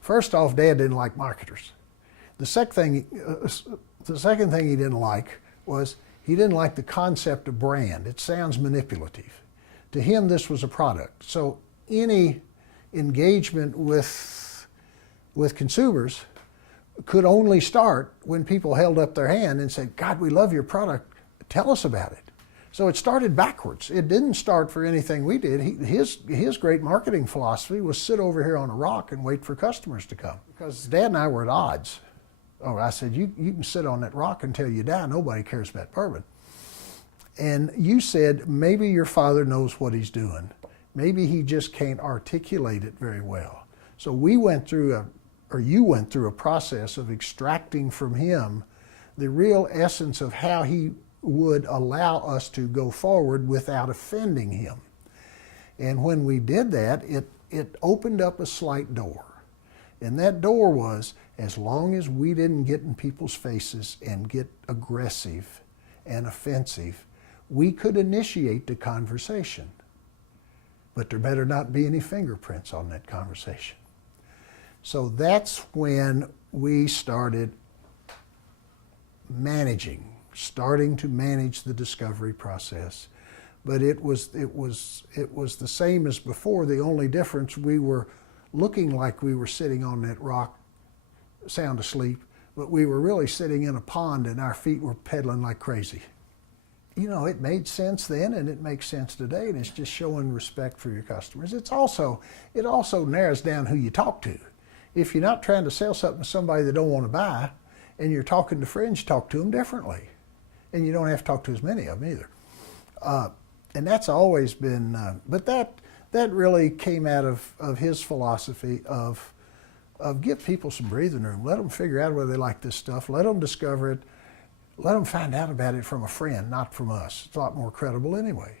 First off, Dad didn't like marketers. The second thing he didn't like was he didn't like the concept of brand. It sounds manipulative. To him, this was a product. So any engagement with consumers could only start when people held up their hand and said, God, we love your product, tell us about it. So it started backwards. It didn't start for anything we did. His great marketing philosophy was sit over here on a rock and wait for customers to come. Because Dad and I were at odds. Oh, I said, you can sit on that rock until you die. Nobody cares about bourbon. And you said, maybe your father knows what he's doing. Maybe he just can't articulate it very well. So we went through you went through a process of extracting from him the real essence of how he would allow us to go forward without offending him. And when we did that, it opened up a slight door. And that door was, as long as we didn't get in people's faces and get aggressive and offensive, we could initiate the conversation. But there better not be any fingerprints on that conversation. So that's when we started starting to manage the discovery process. But it was the same as before. The only difference, we were looking like we were sitting on that rock, sound asleep, but we were really sitting in a pond and our feet were pedaling like crazy. You know, it made sense then and it makes sense today, and it's just showing respect for your customers. It also narrows down who you talk to. If you're not trying to sell something to somebody that don't want to buy, and you're talking to friends, talk to them differently. And you don't have to talk to as many of them either. And that's always been, but that really came out of his philosophy of give people some breathing room. Let them figure out whether they like this stuff. Let them discover it. Let them find out about it from a friend, not from us. It's a lot more credible anyway.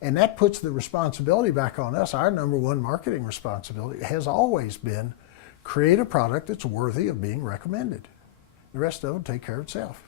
And that puts the responsibility back on us. Our number one marketing responsibility has always been create a product that's worthy of being recommended. The rest of it will take care of itself.